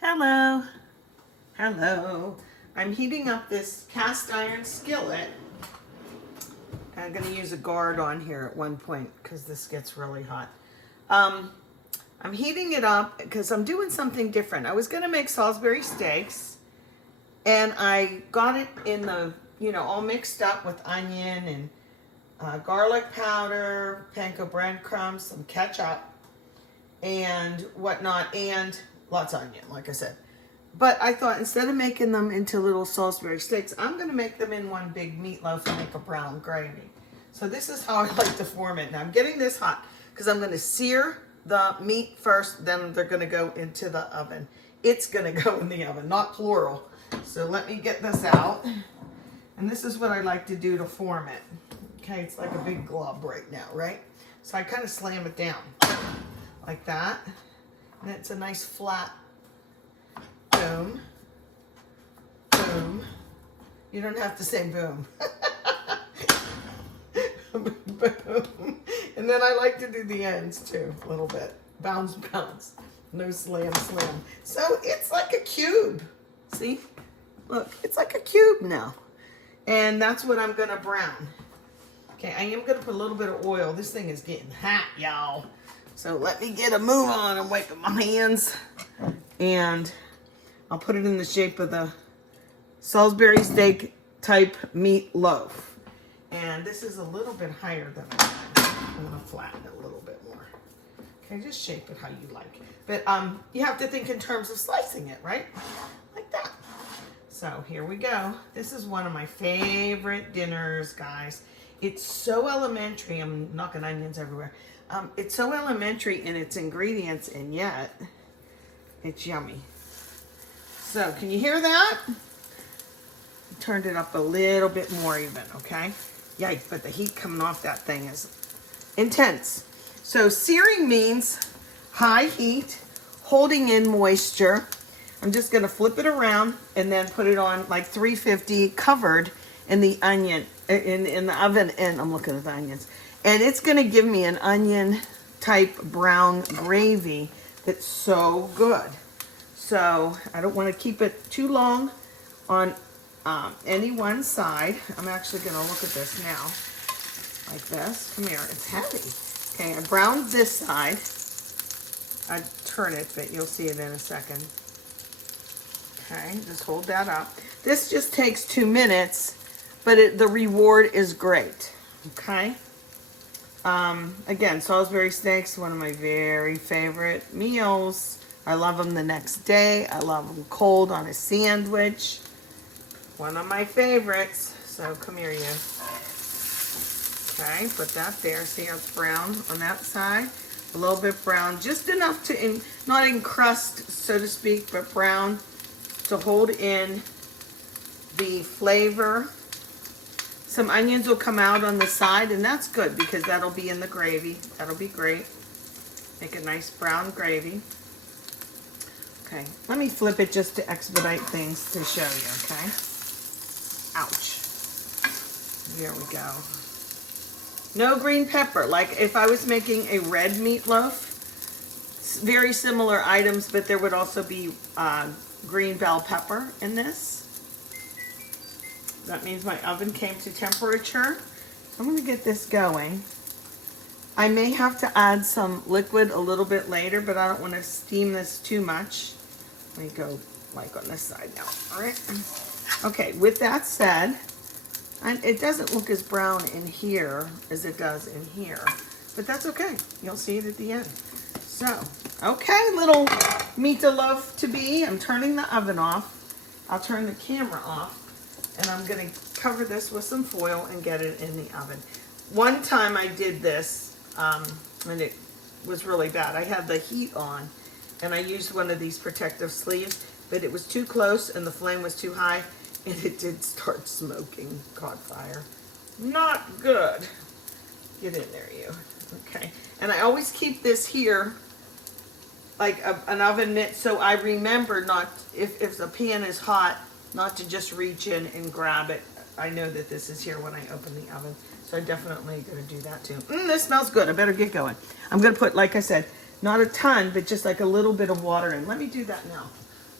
Hello. Hello. I'm heating up this cast iron skillet. I'm going to use a guard on here at one point because this gets really hot. I'm heating it up because I'm doing something different. I was going to make Salisbury steaks and I got it in the, all mixed up with onion and garlic powder, panko breadcrumbs, some ketchup and whatnot, and lots of onion, like I said. But I thought instead of making them into little Salisbury steaks, I'm going to make them in one big meatloaf and make a brown gravy. So this is how I like to form it. Now I'm getting this hot because I'm going to sear the meat first, then they're going to go into the oven. It's going to go in the oven, not plural. So let me get this out. And this is what I like to do to form it. Okay, it's like a big glob right now, right? So I kind of slam it down like that. And it's a nice flat boom, boom. You don't have to say boom. Boom. And then I like to do the ends too, a little bit. Bounce, bounce. No slam, slam. So it's like a cube. See? Look, it's like a cube now. And that's what I'm going to brown. Okay, I am going to put a little bit of oil. This thing is getting hot, y'all. So let me get a move on and wipe my hands. And I'll put it in the shape of the Salisbury steak type meatloaf. And this is a little bit higher than I want. I'm going to flatten it a little bit more. Okay, just shape it how you like. But you have to think in terms of slicing it, right? Like that. So here we go. This is one of my favorite dinners, guys. It's so elementary. I'm knocking onions everywhere. It's so elementary in its ingredients, and yet it's yummy. So can you hear that? Turned it up a little bit more even, okay? Yikes, but the heat coming off that thing is intense. So searing means high heat, holding in moisture. I'm just gonna flip it around and then put it on like 350 covered in the onion, in the oven, and I'm looking at the onions. And it's gonna give me an onion type brown gravy that's so good. So I don't wanna keep it too long on any one side. I'm actually gonna look at this now, like this. Come here, it's heavy. Okay, I browned this side. I turn it, but you'll see it in a second. Okay, just hold that up. This just takes 2 minutes, but the reward is great. Okay. Again, Salisbury steaks, one of my very favorite meals. I love them the next day. I love them cold on a sandwich. One of my favorites. So come here, you. Okay, put that there. See how it's brown on that side? A little bit brown, just enough to not encrust, so to speak, but brown to hold in the flavor. Some onions will come out on the side, and that's good because that'll be in the gravy. That'll be great. Make a nice brown gravy. Okay, let me flip it just to expedite things to show you, okay? Ouch. There we go. No green pepper. Like if I was making a red meatloaf, very similar items, but there would also be green bell pepper in this. That means my oven came to temperature. So I'm going to get this going. I may have to add some liquid a little bit later, but I don't want to steam this too much. Let me go like on this side now. All right. Okay, with that said, and it doesn't look as brown in here as it does in here, but that's okay. You'll see it at the end. So, okay, little meatloaf to be. I'm turning the oven off. I'll turn the camera off, and I'm going to cover this with some foil and get it in the oven. One time I did this, and it was really bad. I had the heat on, and I used one of these protective sleeves, but it was too close, and the flame was too high, and it did start smoking, caught fire. Not good. Get in there, you. Okay. And I always keep this here, like an oven mitt, so I remember not, if the pan is hot, not to just reach in and grab it. I know that this is here when I open the oven, so I'm definitely going to do that too. This smells good. I better get going. I'm going to put, like I said, not a ton, but just like a little bit of water in. Let me do that now.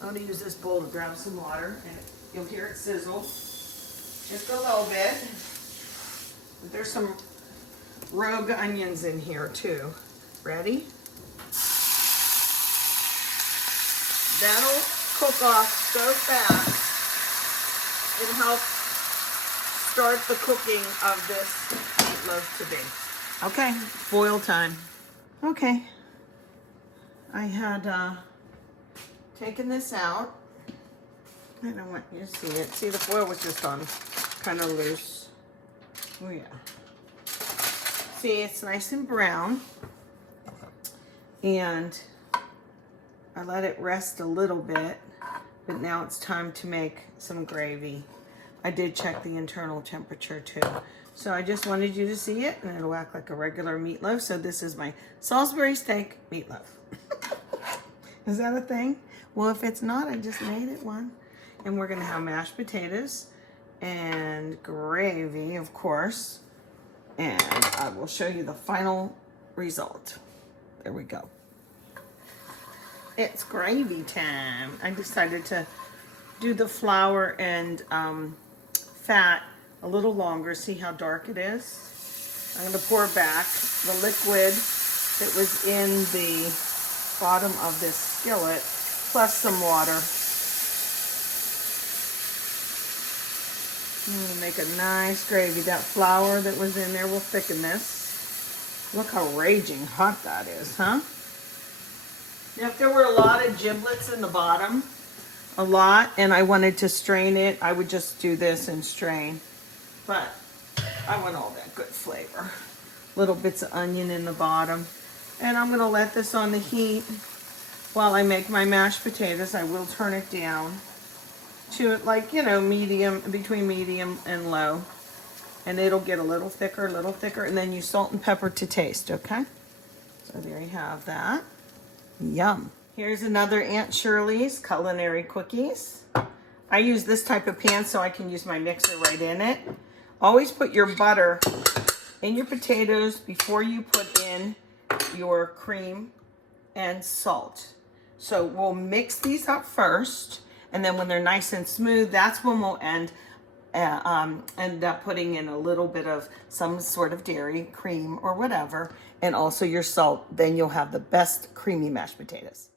I'm going to use this bowl to grab some water, and you'll hear it sizzle just a little bit. But there's some rogue onions in here too. Ready? That'll cook off so fast. It helps start the cooking of this meatloaf to be. Okay, foil time. Okay, I had taken this out. I don't want you to see it. See, the foil was just on kind of loose. Oh yeah. See, it's nice and brown. And I let it rest a little bit, but now it's time to make some gravy. I did check the internal temperature too. So I just wanted you to see it, and it'll act like a regular meatloaf. So this is my Salisbury steak meatloaf. Is that a thing? Well, if it's not, I just made it one. And we're gonna have mashed potatoes and gravy, of course. And I will show you the final result. There we go. It's gravy time. I decided to do the flour and fat a little longer. See how dark it is? I'm gonna pour back the liquid that was in the bottom of this skillet, plus some water. I'm gonna make a nice gravy. That flour that was in there will thicken this. Look how raging hot that is, huh? Now, if there were a lot of giblets in the bottom, and I wanted to strain it, I would just do this and strain. But I want all that good flavor. Little bits of onion in the bottom. And I'm gonna let this on the heat while I make my mashed potatoes. I will turn it down to, like, you know, medium, between medium and low. And it'll get a little thicker, and then you salt and pepper to taste, okay? So there you have that. Yum. Here's another Aunt Shirley's culinary cookies. I use this type of pan so I can use my mixer right in it. Always put your butter in your potatoes before you put in your cream and salt. So we'll mix these up first, and then when they're nice and smooth, that's when we'll end up putting in a little bit of some sort of dairy, cream, or whatever, and also your salt. Then you'll have the best creamy mashed potatoes.